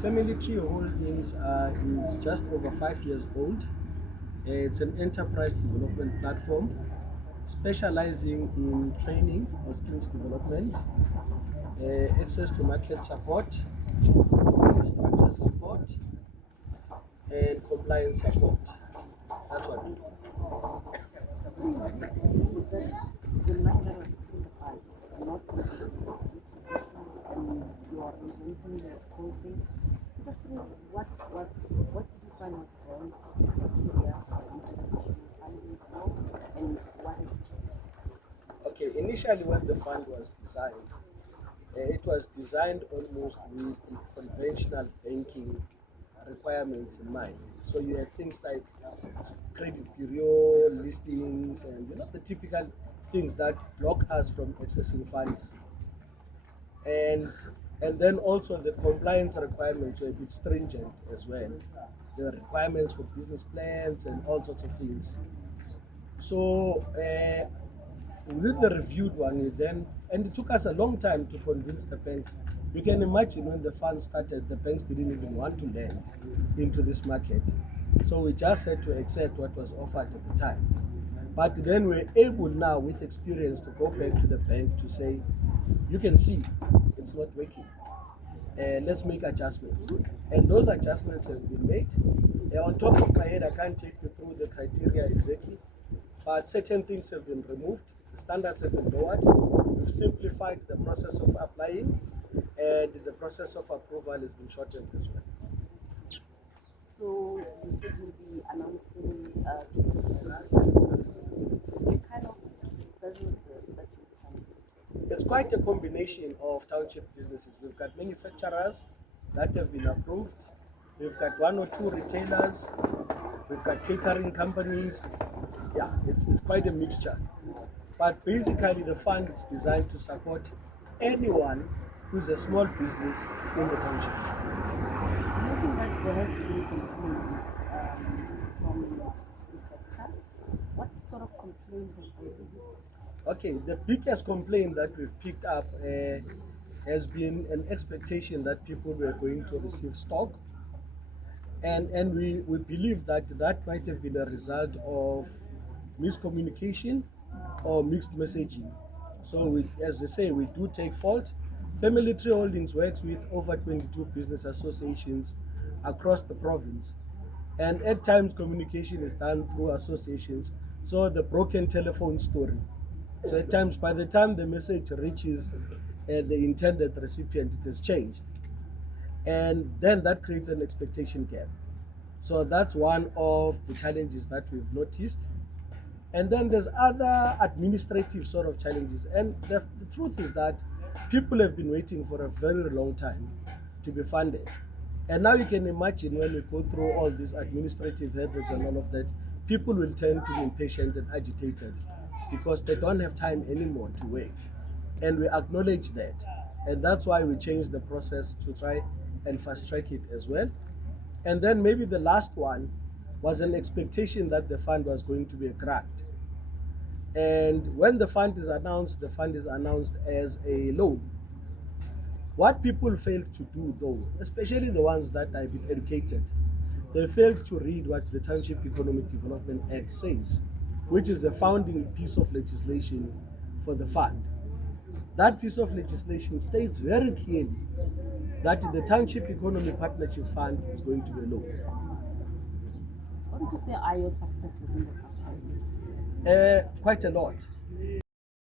Family Tree Holdings is just over 5 years old. It's an enterprise development platform specializing in training or skills development, access to market support, infrastructure support, and compliance support. That's what we do. The money that was put in the fund, not your inventing the whole thing. Take us through what did you find was wrong, criteria for international funding and what it Okay, initially when the fund was designed, it was designed almost with the conventional banking requirements in mind. So you have things like credit bureau listings and the typical things that block us from accessing funding. And and then also the compliance requirements were a bit stringent as well. The requirements for business plans and all sorts of things. So with the reviewed one, and it took us a long time to convince the banks. You can imagine when the fund started, the banks didn't even want to lend into this market. So we just had to accept what was offered at the time. But then we're able now, with experience, to go back to the bank to say, you can see it's not working. Let's make adjustments. And those adjustments have been made. On top of my head, I can't take you through the criteria exactly, but certain things have been removed, the standards have been lowered, we've simplified the process of applying, and the process of approval has been shortened as well. So you said you'll be announcing what kind of businesses that you can. It's quite a combination of township businesses. We've got manufacturers that have been approved, we've got one or two retailers, we've got catering companies. Yeah, it's quite a mixture. But basically, the fund is designed to support anyone who's a small business in the townships. You mentioned that there has been complaints from the sector. What sort of complaints have there been? Okay, the biggest complaint that we've picked up has been an expectation that people were going to receive stock. And we believe that that might have been a result of miscommunication or mixed messaging. So, as they say, we do take fault. Family Tree Holdings works with over 22 business associations across the province. And at times, communication is done through associations. So, the broken telephone story. So, at times, by the time the message reaches the intended recipient, it has changed. And then that creates an expectation gap. So, that's one of the challenges that we've noticed. And then there's other administrative sort of challenges. And the truth is that people have been waiting for a very long time to be funded. And now you can imagine when we go through all these administrative hurdles and all of that, people will tend to be impatient and agitated because they don't have time anymore to wait. And we acknowledge that. And that's why we changed the process to try and fast track it as well. And then maybe the last one was an expectation that the fund was going to be a grant. And when the fund is announced as a loan. What people failed to do, though, especially the ones that are a bit educated, they failed to read what the Township Economic Development Act says, which is a founding piece of legislation for the fund. That piece of legislation states very clearly that the Township Economic Partnership Fund is going to be a loan. What would you say are your successes in the past 5 years? Quite a lot.